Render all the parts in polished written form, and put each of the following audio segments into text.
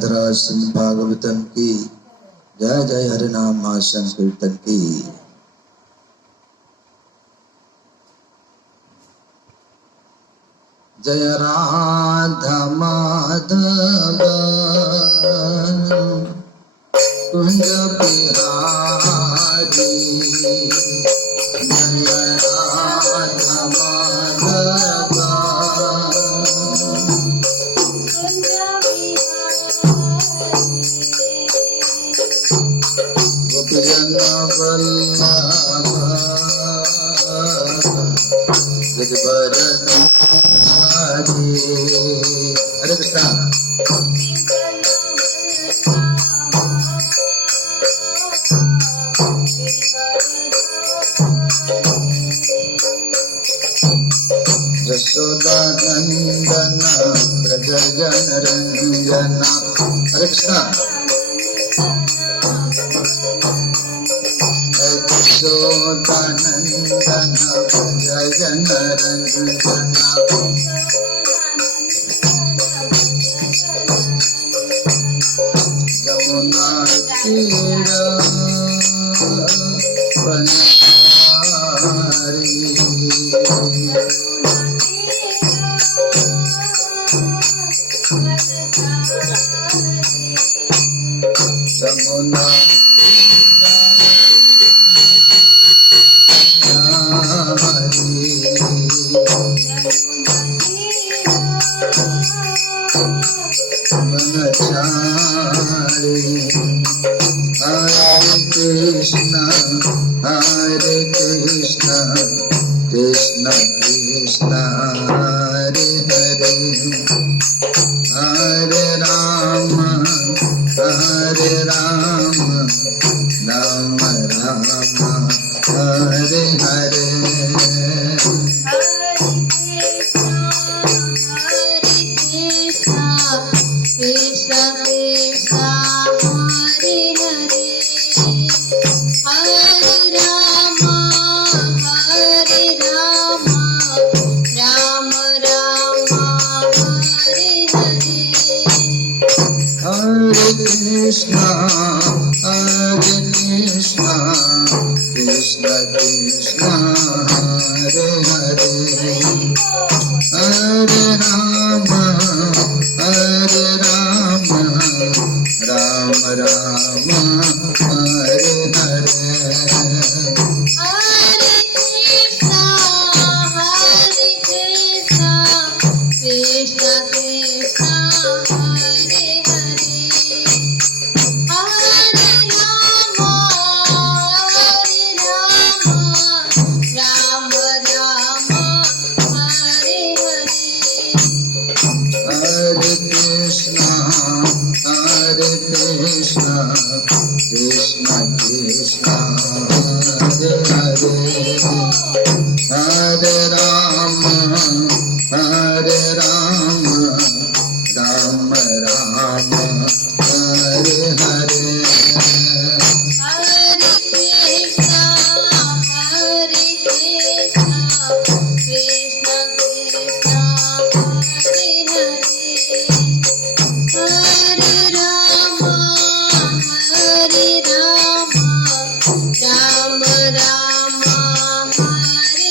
श्रीमद् भागवतम की जय जय हरे नाम महासंकीर्तन की। जय राधा माधव कुंज बिहारी, जय राधा माधव गोपीजन वल्लभ गिरिवर हरे कृष्णा। यशोदा नंदन व्रज जन रंजना। हरे कृष्णा। यशोदा नंदन व्रज जन रंजना। यमुना तीर बनहारी, यमुना बनचारी। हरे कृष्णा कृष्णा कृष्णा हरे हरे, हरे Ram Ram Ram Hare Hare. Krishna Krishna Hare Hare, Hare Rama Rama Rama Hare Hare। Hare Krishna Krishna Krishna Hare Hare, Hare Rama Rama Rama Hare Hare। Hare Krishna Krishna Krishna Hare Hare, Hare Rama Rama Rama Hare Hare। Hare Krishna Krishna Krishna Hare Hare, Hare Rama Rama Rama Hare Hare। Hare Krishna Krishna Krishna Hare Hare, Hare Rama Rama Rama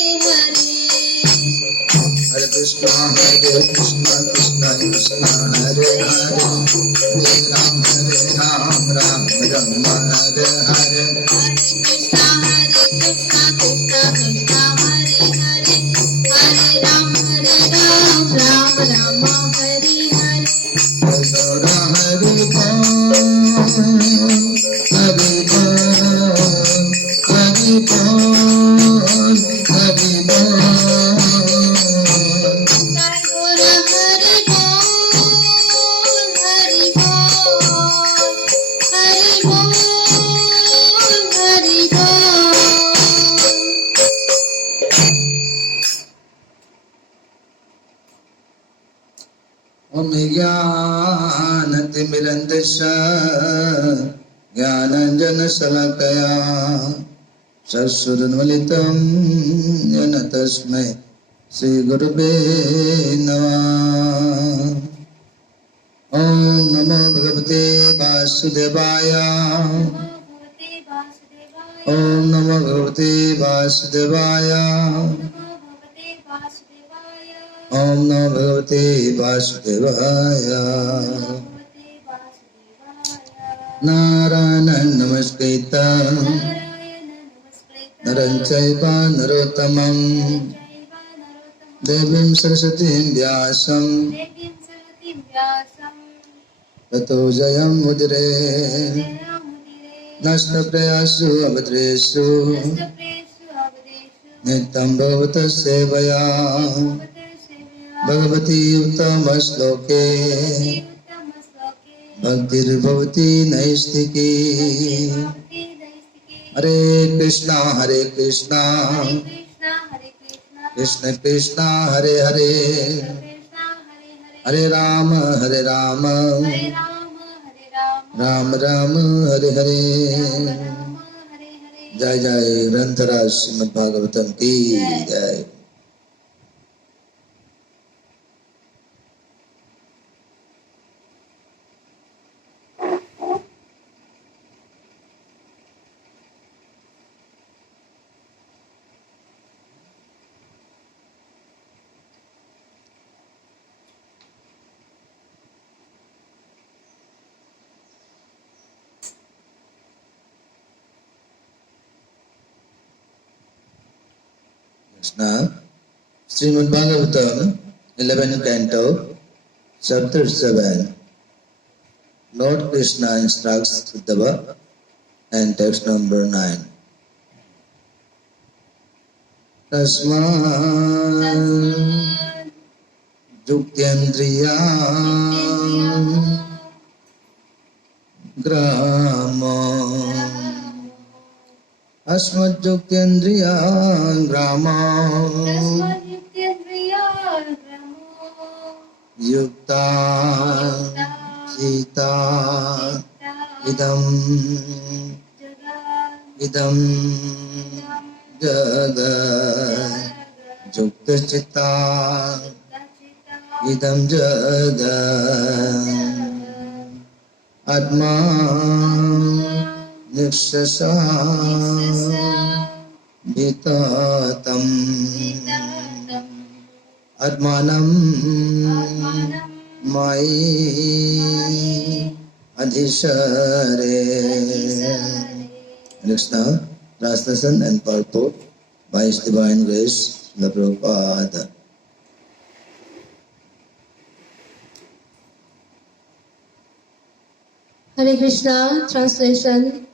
Hare Hare। Hare Krishna Krishna Krishna Hare Hare, Hare Ram Ram Rama Hare Hare। Hare Krishna Krishna Krishna Hare Hare, Hare Ram Rama Hare Hare। Hare Hare Hare Om Jnanatimirandasya Jnananjana Salakaya Sassudanvalitam Jana Tasmai Shri Gurave Namah। Om Namo Bhagavate Vasudevaya. Om Namo Bhagavate Vasudevaya. Om Namo Bhagavate Vasudevaya. Narayana Namaskritta Naram Chaiva Narottamam Devim Saraswatim Vyasam Tato Jayam Mudire Nashta Prayasu Abhadresu Nityam Bhavata Sevaya Bhagavati Uttama Shloke Bhaktir Bhavati Naistiki Hare Krishna Krishna Krishna Hare Hare Hare Rama Rama Rama Hare Hare Jai Jai Grantharaj Srimad Bhagavatam Ki Jai. Now, Srimad Bhagavatam, 11th Canto, Chapter 7. Lord Krishna instructs Uddhava, and text number 9. Tasmat Juktendriya Grama Asmat Juktendriya Grama Yukta Sita Idam Jagat Jukta Chitta Idam Jagat Atma Nishasa Vitatam Atmanam Mai Adhishare. Next now, translation and purport by His Divine Grace, the Prabhupada. Hare Krishna, translation.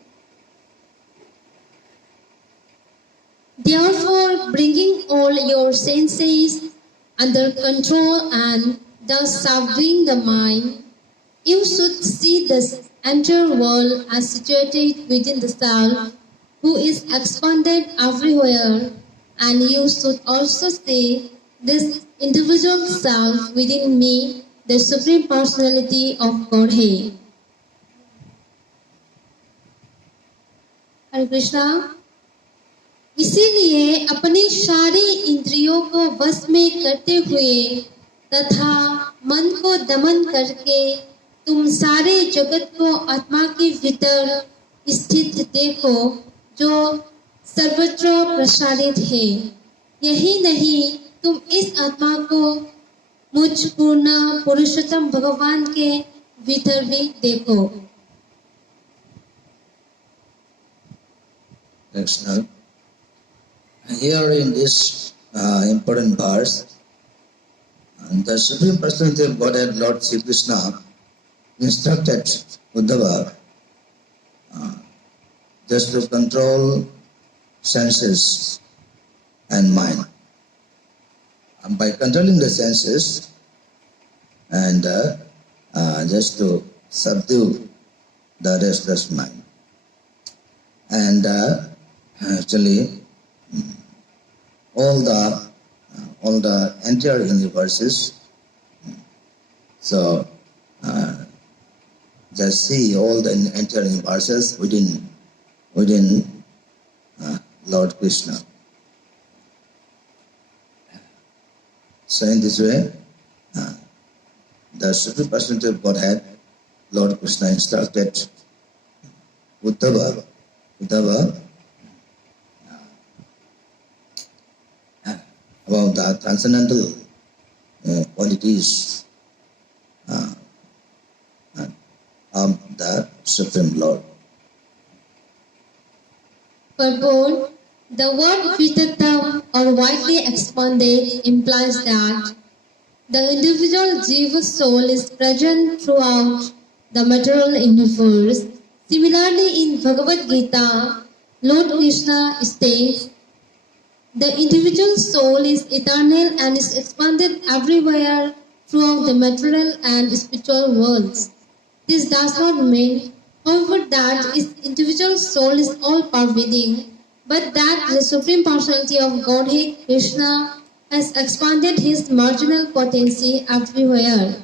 Therefore, bringing all your senses under control and thus subduing the mind, you should see the entire world as situated within the self, who is expanded everywhere, and you should also see this individual self within me, the Supreme Personality of Godhead. हरे कृष्णा। इसीलिए अपनी सारी इंद्रियों को वश में करते हुए तथा मन को दमन करके तुम सारे जगत को आत्मा के भीतर स्थित देखो, जो सर्वत्र प्रसारित है। यही नहीं, तुम इस आत्मा को मुझ पूर्ण पुरुषोत्तम भगवान के भीतर भी देखो। Next now, here in this important verse, the Supreme Personality of Godhead, Lord Sri Krishna, instructed Uddhava just to control senses and mind. And by controlling the senses and just to subdue the restless mind. And actually, all the entire universes. So, just see all the entire universes within Lord Krishna. So in this way, the Supreme Personality of Godhead, Lord Krishna instructed Uddhava about the transcendental qualities of the Supreme Lord. Purport: the word Vitatam or widely expanded implies that the individual Jiva soul is present throughout the material universe. Similarly, in Bhagavad Gita, Lord Krishna states, the individual soul is eternal and is expanded everywhere throughout the material and spiritual worlds. This does not mean, however, that its individual soul is all-pervading, but that the Supreme Personality of Godhead, Krishna, has expanded his marginal potency everywhere.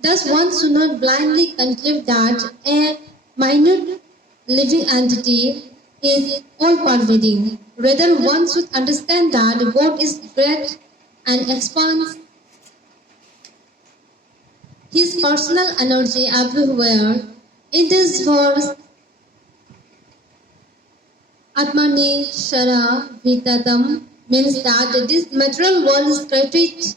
Thus, one should not blindly conclude that a minute living entity is all-pervading. Rather, one should understand that God is great and expands his personal energy everywhere. In this verse, Atmani Shara Vitatam means that this material world is created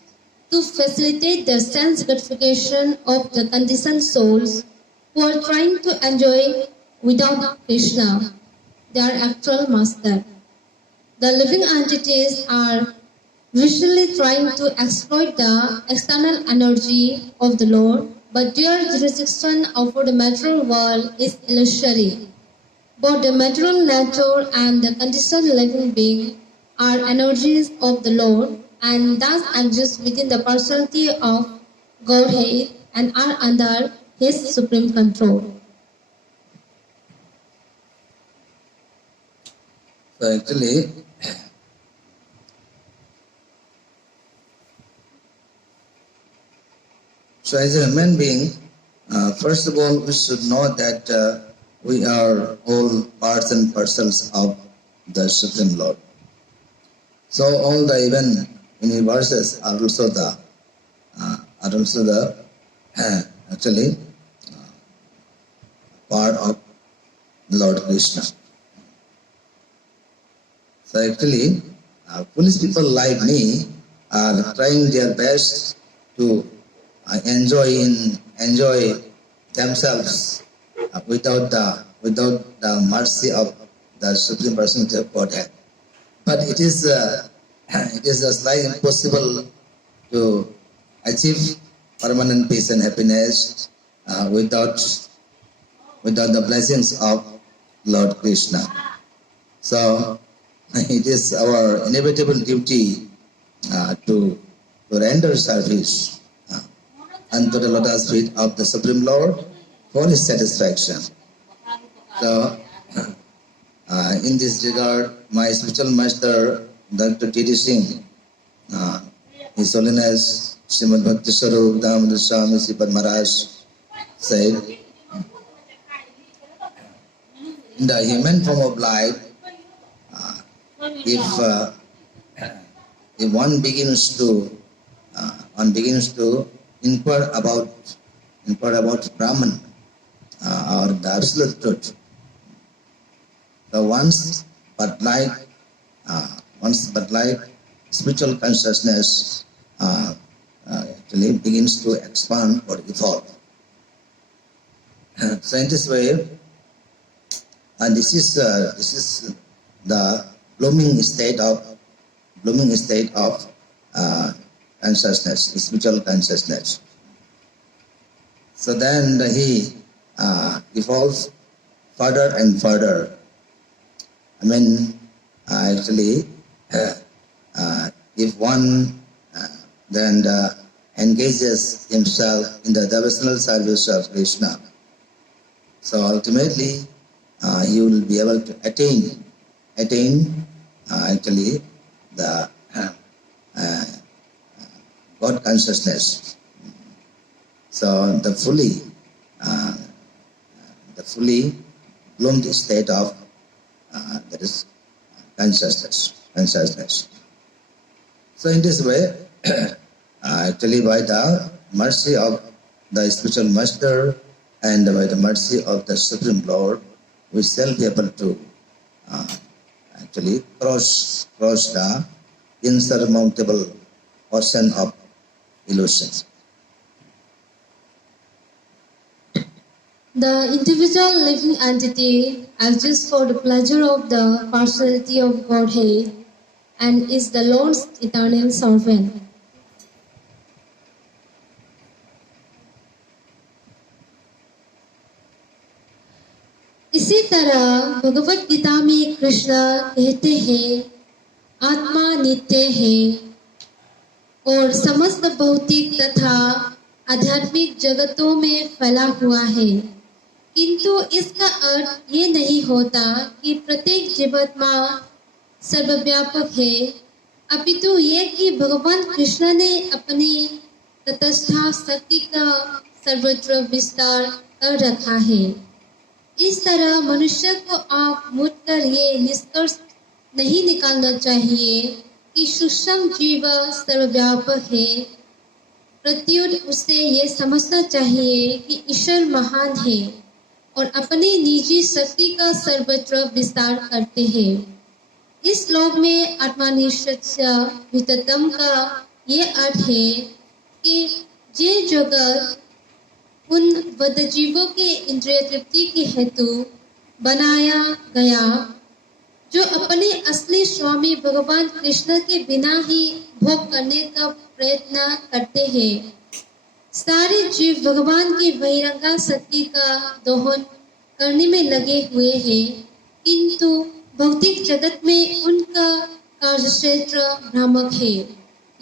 to facilitate the sense gratification of the conditioned souls who are trying to enjoy without Krishna, their actual master. The living entities are visually trying to exploit the external energy of the Lord, but their jurisdiction over the material world is illusory. Both the material nature and the conditioned living being are energies of the Lord and thus exist within the personality of Godhead and are under His supreme control. So actually, so as a human being, first of all, we should know that we are all parts and parcels of the Supreme Lord. So all the even universes are also the actually part of Lord Krishna. So actually, foolish people like me are trying their best to enjoy themselves without the mercy of the Supreme Personality of Godhead. But it is just like impossible to achieve permanent peace and happiness without the blessings of Lord Krishna. So it is our inevitable duty to render service unto the lotus feet of the Supreme Lord for his satisfaction. So, in this regard, my spiritual master, Dr. T.D. Singh, His Holiness Srimad Bhakti Swarup Damodar Swami Sripad Maharaj said, in the human form of life, if one begins to inquire about Brahman or the absolute truth, so once but like spiritual consciousness actually begins to expand or evolve. So in this way, and this is the blooming state of consciousness, spiritual consciousness. So then he evolves further and further. I mean, actually, if one then engages himself in the devotional service of Krishna, so ultimately he will be able to attain actually the God consciousness. So the fully bloomed state of that is consciousness. So in this way, actually by the mercy of the spiritual master, and by the mercy of the Supreme Lord, we shall be able to uh, actually cross the insurmountable ocean of illusions. The individual living entity exists for the pleasure of the partiality of Godhead and is the Lord's eternal servant. इसी तरह भगवत गीता में कृष्ण कहते हैं, आत्मा नित्य है और समस्त भौतिक तथा आध्यात्मिक जगतों में फैला हुआ है, किंतु इसका अर्थ ये नहीं होता कि प्रत्येक जीवात्मा सर्वव्यापक है, अपितु ये कि भगवान कृष्ण ने अपनी तटस्थ शक्ति का सर्वत्र विस्तार कर रखा है। इस तरह मनुष्य को आप मुड़कर ये निष्कर्ष नहीं निकालना चाहिए कि सूक्ष्म जीव सर्वव्यापक है, प्रत्युत उसे ये समझना चाहिए कि ईश्वर महान है और अपनी निजी शक्ति का सर्वत्र विस्तार करते हैं। इस श्लोक में आत्मनिश्चय विततम का ये अर्थ है कि ये जगत उन बद्ध जीवों के इंद्रिय तृप्ति के हेतु बनाया गया जो अपने असली स्वामी भगवान कृष्ण के बिना ही भोग करने का प्रयत्न करते हैं। सारे जीव भगवान की बहिरंगा शक्ति का दोहन करने में लगे हुए हैं, किंतु भौतिक जगत में उनका कार्यक्षेत्र भ्रामक है।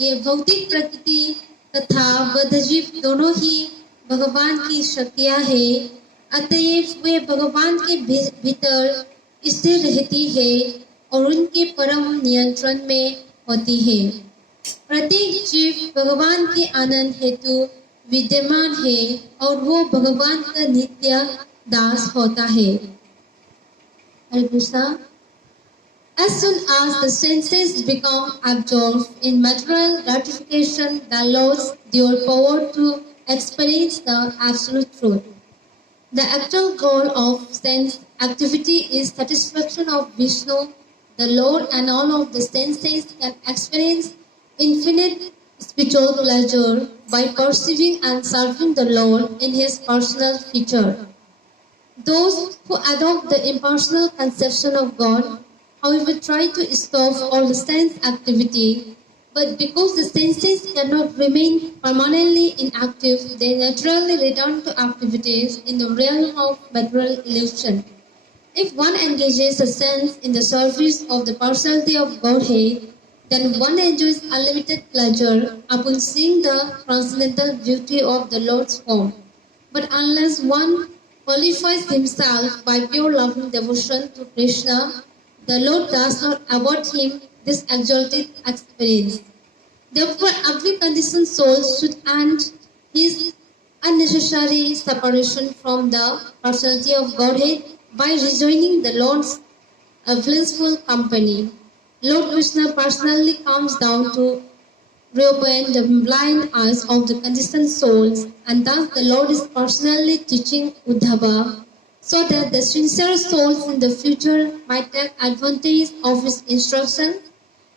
ये भौतिक प्रकृति तथा बद्ध जीव दोनों ही भगवान की शक्तियाँ हैं, अतएव वे भगवान के भीतर स्थिर रहती है और उनके परम नियंत्रण में होती है। प्रत्येक जीव भगवान के आनंद हेतु विद्यमान है और वो भगवान का नित्य दास होता है। हरे Krishna. As soon as the senses become absorbed in material gratification, they lose their power to experience the absolute truth. The actual goal of sense activity is satisfaction of Vishnu, the Lord, and all of the senses can experience infinite spiritual pleasure by perceiving and serving the Lord in His personal feature. Those who adopt the impersonal conception of God, however, try to stop all the sense activity, but because the senses cannot remain permanently inactive, they naturally return to activities in the realm of material illusion. If one engages a sense in the service of the personality of Godhead, then one enjoys unlimited pleasure upon seeing the transcendental beauty of the Lord's form. But unless one qualifies himself by pure loving devotion to Krishna, the Lord does not award him this exalted experience. Therefore, every conditioned soul should end his unnecessary separation from the personality of Godhead by rejoining the Lord's blissful company. Lord Krishna personally comes down to reopen the blind eyes of the conditioned souls, and thus the Lord is personally teaching Uddhava so that the sincere souls in the future might take advantage of his instruction.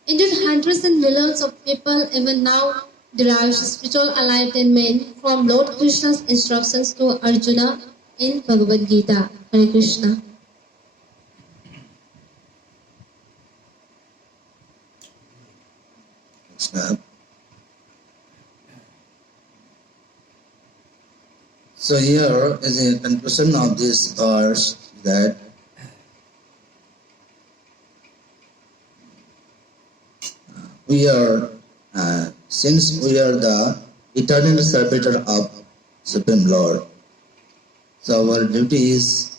Indeed, hundreds and millions of people even now derive spiritual enlightenment from Lord Krishna's instructions to Arjuna in Bhagavad Gita. Hare Krishna. So here is a conclusion of this verse that since we are the eternal servitor of Supreme Lord, so our duty is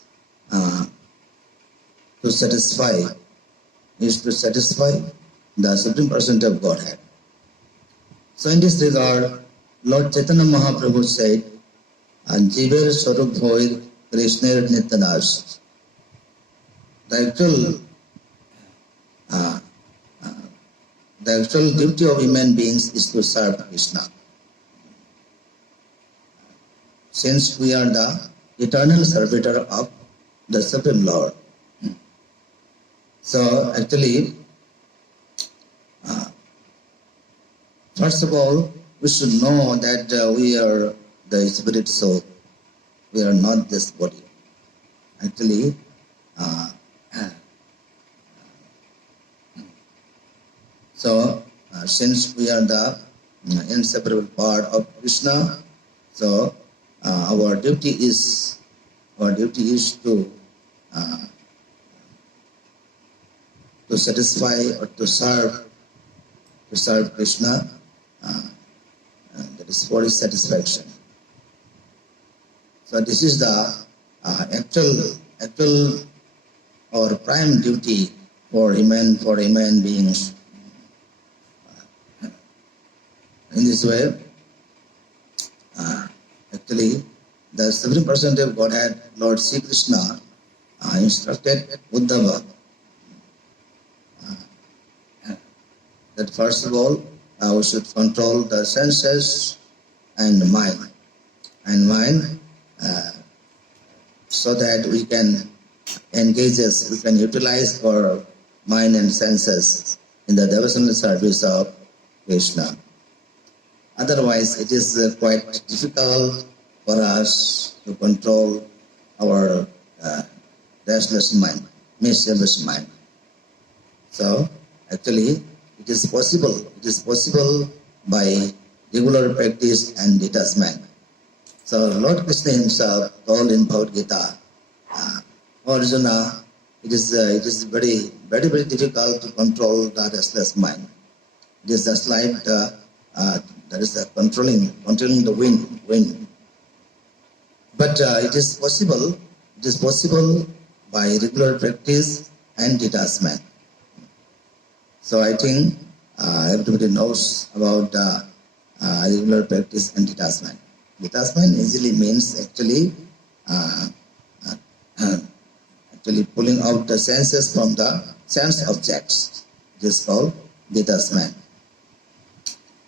to satisfy the Supreme Personality of Godhead. So in this regard, Lord Chaitanya Mahaprabhu said, Jiver Swarup Hoir Krishna Nityadas. The actual duty of human beings is to serve Krishna. since we are the eternal servitor of the Supreme Lord. So actually, first of all, we should know that we are the spirit soul. We are not this body. Actually, since we are the inseparable part of Krishna, so our duty is to satisfy or to serve Krishna. That is for his satisfaction. So this is the actual or prime duty for human beings. In this way, actually, the Supreme Personality of Godhead, Lord Sri Krishna, instructed Uddhava that first of all, we should control the senses and mind, so that we can we can utilize our mind and senses in the devotional service of Krishna. Otherwise, it is quite difficult for us to control our restless mind, mischievous mind. So, actually, it is possible by regular practice and detachment. So, Lord Krishna himself told in Bhagavad Gita, Arjuna, it is very, very, very difficult to control the restless mind. It is just like that is controlling the wind. But it is possible by regular practice and detachment. So I think everybody knows about regular practice and detachment. Detachment easily means actually pulling out the senses from the sense objects. It is called detachment.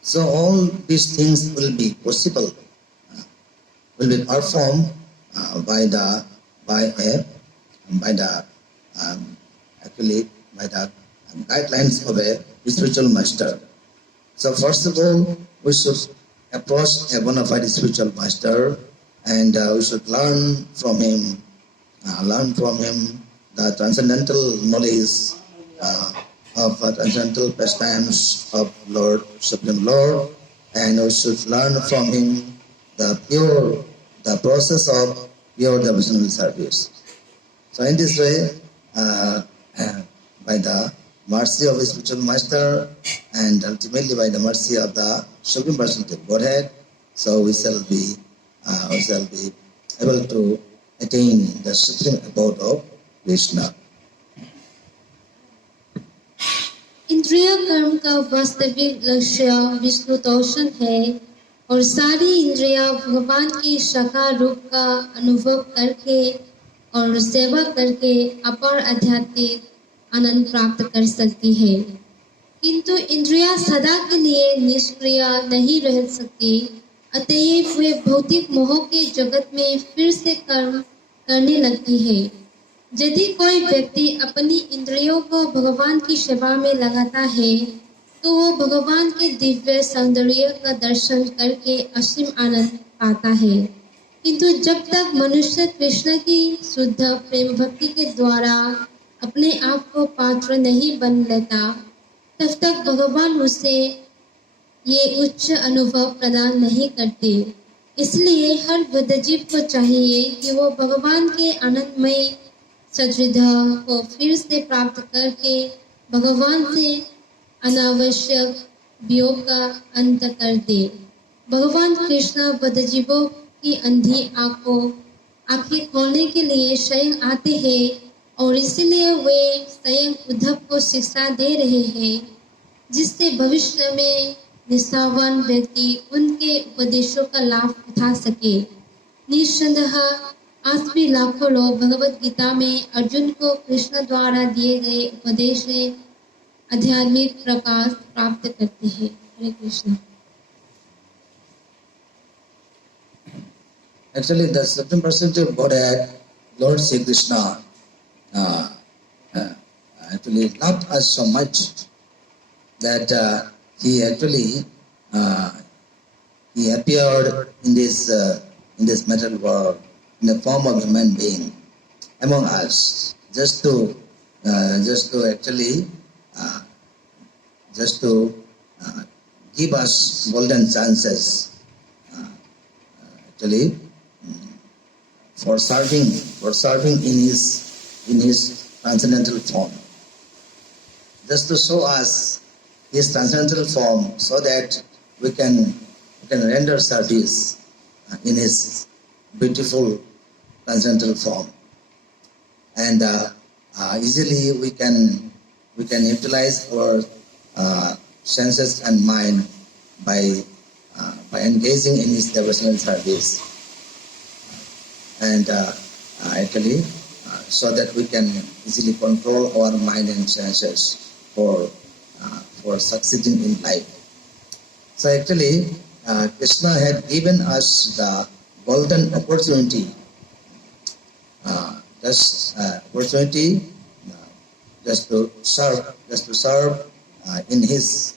So all these things will be possible, will be performed by the guidelines of a spiritual master. So first of all, we should approach a bona fide spiritual master, and we should learn from him the transcendental knowledge of transcendental pastimes of Lord, Supreme Lord, and we should learn from him the process of pure devotional service. So in this way, by the mercy of the spiritual master and ultimately by the mercy of the Supreme Personality of Godhead, so we shall be able to attain the supreme abode of Krishna. इंद्रिय कर्म का वास्तविक लक्ष्य विष्णु तोषण है और सारी इंद्रियां भगवान की साकार रूप का अनुभव करके और सेवा करके अपार आध्यात्मिक आनंद प्राप्त कर सकती है, किंतु इंद्रियां सदा के लिए निष्क्रिय नहीं रह सकती। अतएव वे भौतिक मोह के जगत में फिर से कर्म करने लगती है। यदि कोई व्यक्ति अपनी इंद्रियों को भगवान की सेवा में लगाता है तो वो भगवान के दिव्य सौंदर्य का दर्शन करके असीम आनंद पाता है, किंतु जब तक मनुष्य कृष्ण की शुद्ध प्रेम भक्ति के द्वारा अपने आप को पात्र नहीं बन लेता, तब तक भगवान उसे ये उच्च अनुभव प्रदान नहीं करते। इसलिए हर बुद्धजीव को चाहिए कि वो भगवान के आनंदमय सद्विधा को फिर से प्राप्त करके भगवान से अनावश्यक वियोग का अंत कर दे। भगवान कृष्ण बुद्धजीवों की अंधी आंखें खोलने के लिए स्वयं आते हैं और इसलिए वे स्वयं उद्धव को शिक्षा दे रहे हैं, जिससे भविष्य में निष्ठावान व्यक्ति उनके उपदेशों का लाभ उठा सके। निस्संदेह आज भी लाखों लोग भगवत गीता में अर्जुन को कृष्ण द्वारा दिए गए उपदेश से आध्यात्मिक प्रकाश प्राप्त करते हैं। हरे Krishna. Actually, the Supreme Personality of Godhead, Lord Sri Krishna, uh, uh, actually loved us so much that he actually he appeared in this material world in the form of human being among us, just to actually uh, just to give us golden chances, actually for serving in his transcendental form, just to show us his transcendental form, so that we can render service in his beautiful transcendental form, and easily we can utilize our senses and mind by engaging in his devotional service, and actually so that we can easily control our mind and senses for succeeding in life. So actually, Krishna had given us the golden opportunity, opportunity just to serve in his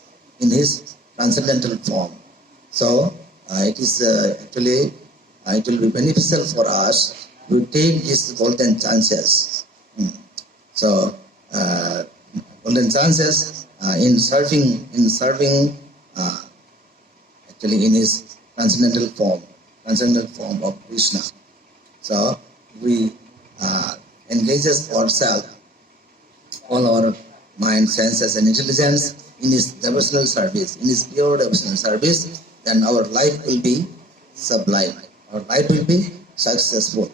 transcendental form. So it is actually it will be beneficial for us to take these golden chances. So golden chances in serving actually in his transcendental form of Krishna. So we engages ourselves, all our mind, senses, and intelligence in his devotional service, in his pure devotional service, then our life will be sublime. Our life will be successful.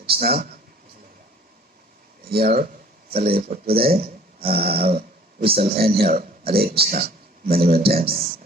Krishna, here, for today, we shall end here. Hare Krishna, many times.